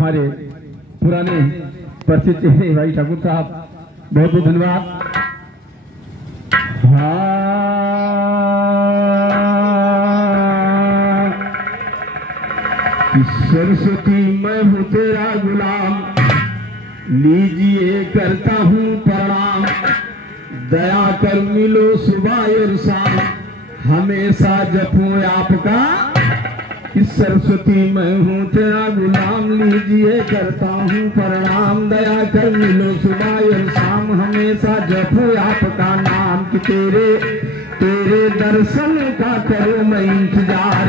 हमारे पुराने परिचित चेहरे भाई ठाकुर साहब, बहुत बहुत धन्यवाद। सरस्वती मैं हूँ तेरा गुलाम, लीजिए करता हूँ प्रणाम, दया कर मिलो सुबह और शाम, हमेशा जपूं आपका। इस सरस्वती मैं हूँ तेरा गुलाम, लीजिए करता हूँ प्रणाम, दया कर मिलो सुबह और शाम, हमेशा जपूं आपका नाम। कि तेरे दर्शन का करो मैं इंतजार,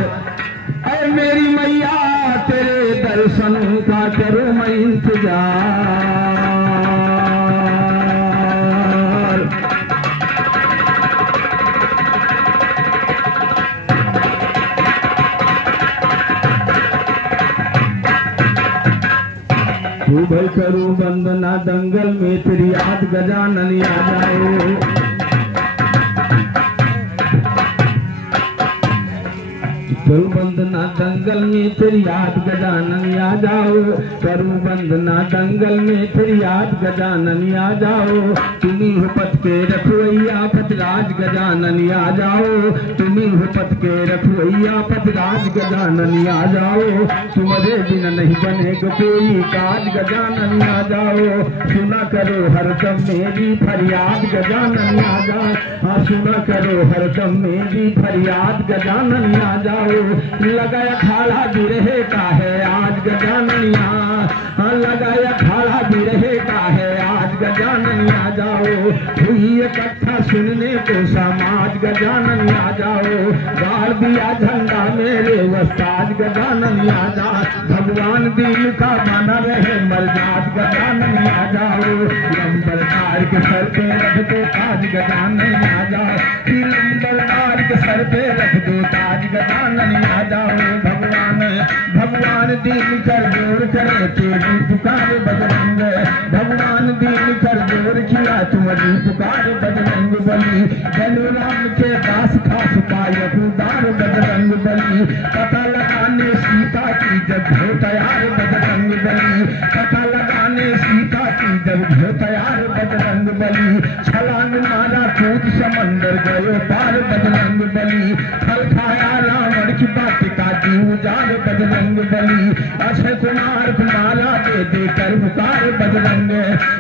अरे मेरी मैया तेरे दर्शन का करो मैं इंतजार। तू भाई करो वंदना दंगल में तेरी याद गजानन आ जाओ। करूं वंदना दंगल में तेरी याद गजानन आ जाओ, करूं वंदना दंगल में तेरी याद गजानन आ जाओ। तुम्ही हो पथ के रखवैया पथराज गजानन आ जाओ, तुम्ही हो पथ के रखवैया पथराज गजानन आ जाओ। तुम्हारे बिना नहीं बनेगा कोई काज गजानन आ जाओ, सुना करो हरदम मेरी फरियाद गजानन आ जाओ। हाँ सुना करो हरदम मेरी फरियाद गजानन आ जाओ। लगाया खाड़ा भी रहे का है आज गजाननिया, हाँ लगाया खाड़ा भी रहे का है आज गजानन आ जाओ। हुई इकट्ठा सुनने को समाज गजानन आ जाओ, गाड़ दिया झंडा मेरे वस्ताज गजानन आ जाओ। भगवान दिल का बना रहे मर्जाज गजानन आ जाओ, लंबरदार के सर पे रख दो ताज गजानन आ जाओ। लंबरदार के सर पे रख दो ताज गजानन आ जाओ। भगवान दिल कर जोर करे तेरी पुकार बजरंग, भगवान दिल कर जोर किया तुम्हारी पुकार बजरंग बली। बलराम के दास खास पाए खुदार बजरंग बली, पता लगाने सीता की जब हो तैयार बजरंग बली, पता लगाने सीता की जब हो तैयार बजरंग बली। छलांग मारा कूद समंदर गयो पार बजरंग बली, फल खाया रावण की बात का जीव जाल बजरंग बली। अक्षय कुमार कुमारा दे देकर पुकार बजरंग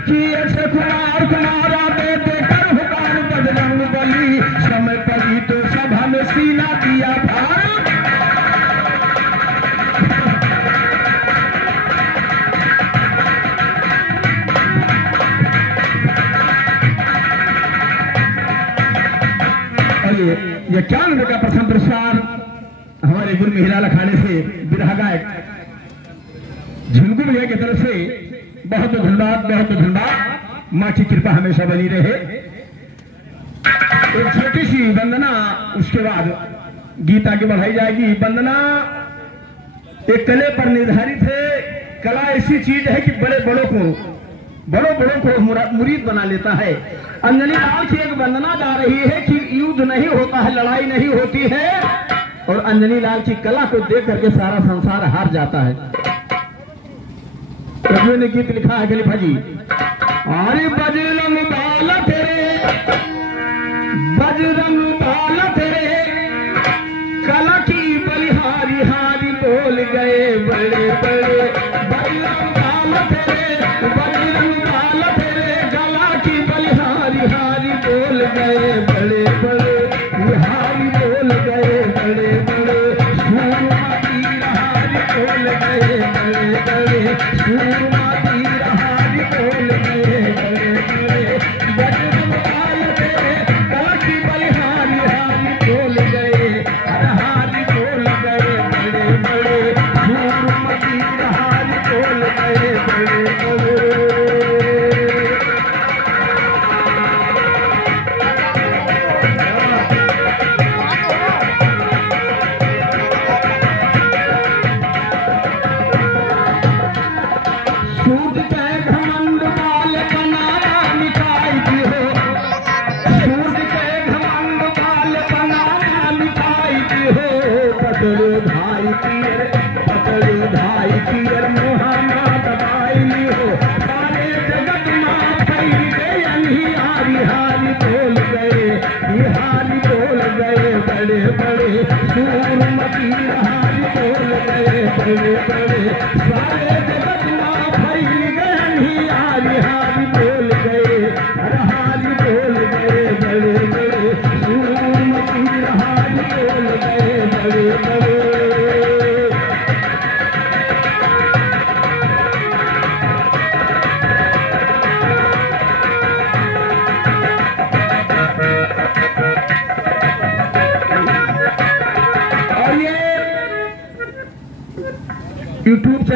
की, अक्षय कुमार कुमारा दे देकर पुकार बजरंग बली। समय पड़ी तो सभा में सीना दिया भार, ये क्या का प्रथम पुरस्कार हमारे गुरु हिलाल अखाड़े से बिरहा गायक झुनगु भैया की तरफ से बहुत धन्यवाद, बहुत धन्यवाद। माँ की कृपा हमेशा बनी रहे। एक छोटी सी वंदना, उसके बाद गीत आगे बढ़ाई जाएगी। वंदना एक कले पर निर्धारित है। कला ऐसी चीज है कि बड़े बड़ों को मुरीद बना लेता है। अंजनी लाल की एक वंदना जा रही है कि युद्ध नहीं होता है, लड़ाई नहीं होती है, और अंजनी लाल की कला को देख करके सारा संसार हार जाता है। कवियों ने गीत लिखा है खलीफा जी, अरे बजरंग बाला तेरे, बजरंग बाला तेरे, कला की बलिहारी हारी बोल गए बड़े बड़े। बजरंग बाला तेरे, बजरंग बाला तेरे, कला की बलिहारी हारी बोल गए बड़े बड़े, हारी बोल गए बड़े बड़े। सूरमा तीर हारी बोल गए बड़े बड़े, सूरमा तीर हारी बोल गए बड़े बड़े। बजरंग बाला तेरे, कला की बलिहारी हारी बोल गए, हारी बोल गए बड़े बड़े। सूरमा तीर हारी बोल गए बड़े बड़े। पकड़ो भाई पियर, पकड़ो भाई पियर मुहाना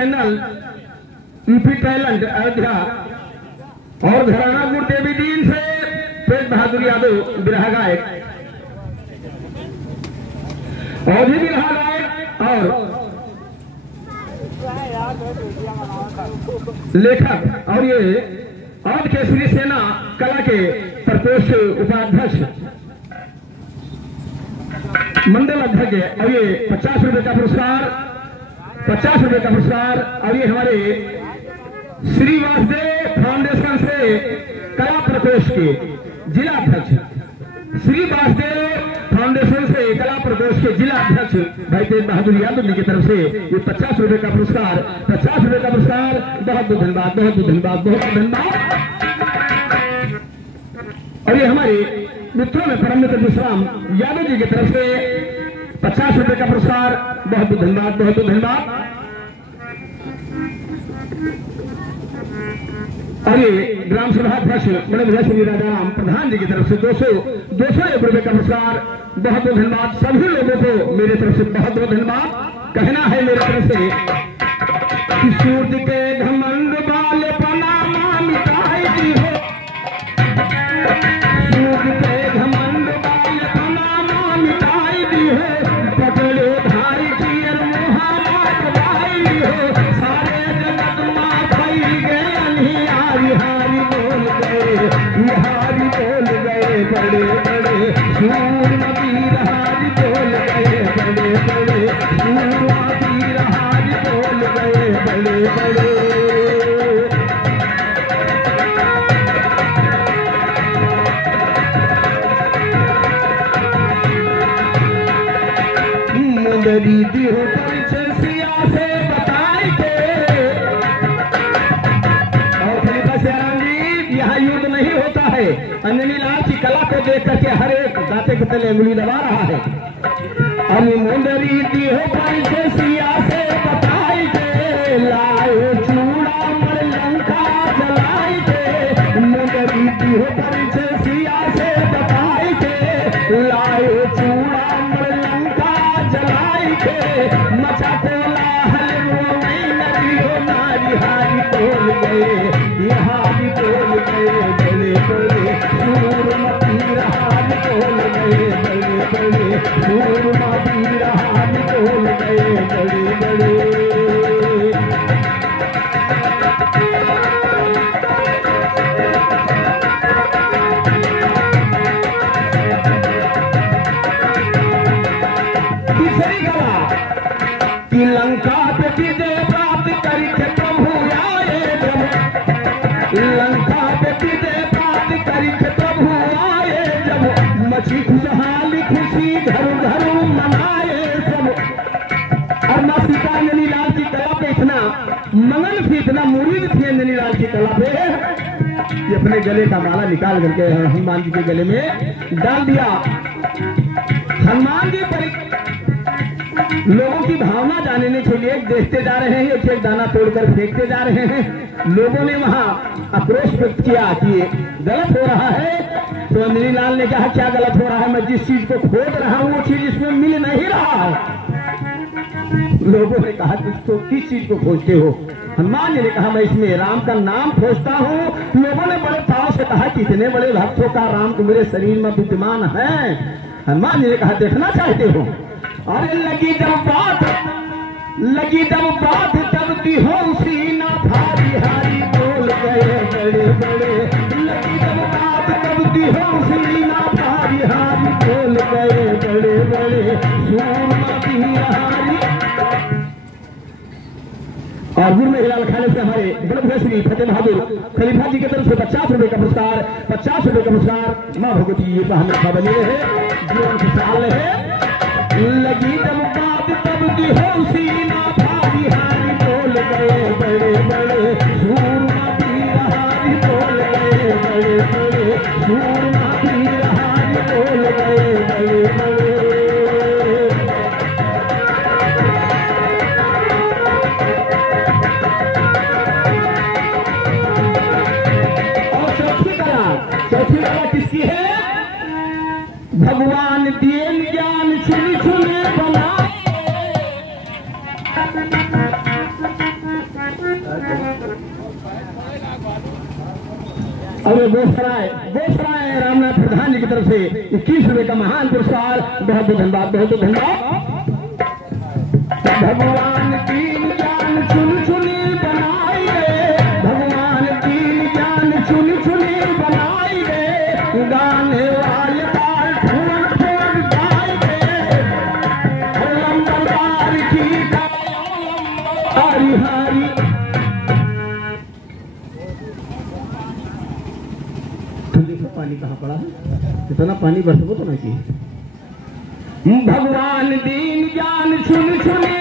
चैनल यूपी टैलेंट अयोध्या और घराना गुरु देवी दीन से तेज बहादुर यादव बिरहा गायक और भी बिरहा गायक और लेखक और ये और केसरी सेना कला के प्रकोष्ठ उपाध्यक्ष मंडल अध्यक्ष और ये 50 रुपए का पुरस्कार 50 रुपए का पुरस्कार और ये हमारे श्री वासुदेव फाउंडेशन से कला प्रकोष्ठ के जिला अध्यक्ष श्री वासुदेव फाउंडेशन से कला प्रकोष्ठ के जिला अध्यक्ष भाई तेज बहादुर यादव जी की तरफ से ये 50 रुपए का पुरस्कार 50 रुपए का पुरस्कार बहुत बहुत धन्यवाद बहुत बहुत धन्यवाद बहुत धन्यवाद। और ये हमारे मित्रों में परम मित्र विश्राम यादव जी की तरफ से 50 रुपए का पुरस्कार बहुत बहुत धन्यवाद बहुत बहुत धन्यवाद। और ये ग्राम सभा अध्यक्ष बड़े विजय श्री राजाराम प्रधान जी की तरफ से 201 रुपए का पुरस्कार बहुत बहुत धन्यवाद। सभी लोगों को मेरे तरफ से बहुत बहुत धन्यवाद कहना है मेरे तरफ से कि सूर्य के घमंड वाले पनामा मिटाई दी हो सूर्य के घमंड वाले पनामा मिटाई दी हो पकड़े भाई की मुहावा दबाई हो सारे जगत मां फैल गए हारी हारी बोल गए बड़े बड़े सूरमवीर हारी बोल गए बड़े बड़े सूरमवीर हारी बोल गए बड़े बड़े। मुंदरी दी हो परिचय सिया से बताए थे युद्ध नहीं होता है। अंजनी लाल की कला को देख करके हर एक दाते के तले उंगली दबा रहा है। मुंदरी दी हो परिचय सिया से बताई थे लाए चूड़ा पर लंका जलाई थे मुंदरी दी हो परिचय सिया से बताई थे लाए चूड़ा पर लंका जलाई थे मचा टोला हलवा नहीं नदियों नारी हारी बोल गए हारी बोल गए बड़े बड़े सूरमवीर हारी बोल गए बड़े बड़े सूरमवीर हारी बोल गए बड़े बड़े। तीसरी गला कि लंका पे विजय प्राप्त करके प्रभु आए लंका पे विजय प्राप्त करके प्रभु आए जब मची खुशहाली खुशी घर घर मनाए सब। और माँ सीता अंजनी लाल की कला पे इतना मगन थी इतना मुरीद थी अंजनी लाल की कला पे ये अपने गले का माला निकाल करके हनुमान जी के गले में डाल दिया। हनुमान जी पर लोगों की भावना जानने के लिए देखते जा रहे हैं एक एक दाना तोड़कर फेंकते जा रहे हैं। लोगों ने वहां आक्रोश व्यक्त किया कि गलत हो रहा है तो अंजनी लाल ने कहा क्या गलत हो रहा है मैं जिस चीज को खोज रहा हूं वो चीज इसमें मिल नहीं रहा है। लोगों ने कहा तो किस चीज को खोजते हो। हनुमान जी ने कहा मैं इसमें राम का नाम खोजता हूँ। लोगों ने बड़े भाव से कहा कि इतने बड़े भक्तों का राम तो मेरे शरीर में विद्यमान है। हनुमान जी ने कहा देखना चाहते हो। अरे लगी जब बात तब दी हो सीना भारी हारी बोल गए बड़े बड़े लगी जब बात तब दी हो सीना भारी हारी बोल गए बड़े बड़े सूरमवीर हारी। और गुरु में हिलाल खाने से हमारे बड़े श्री फतेह बहादुर खलीफा जी की तरफ से 50 रुपए का पुरस्कार 50 रुपए का पुरस्कार माँ भगवती ये हमेशा बने रहे जीवन खुशहाल रहे। लगी जब बात तब दी हो सीना भारी हारी बोल गए बड़े बड़े सूरमवीर हारी बोल गए बड़े बड़े सूरमवीर हारी बोल गए बड़े बड़े। और चौथी कला किसकी है। भगवान दिए ज्ञान चुने बनाए और ये गोसराय रामनाथ प्रधान जी की तरफ से 21 रुपए का महान पुरस्कार। बहुत बहुत धन्यवाद, बहुत बहुत धन्यवाद। भगवान दीन जान चुन चुनी बनाई रे, भगवान दीन जान चुन चुनी बनाई रे, गाने वाले बाल ठुमन ठुमन गाए रे, लंबरदार की हरी हरी। पानी कहाँ पड़ा है? इतना पानी बरसो तो नहीं। भगवान दीन जान चुन चुनी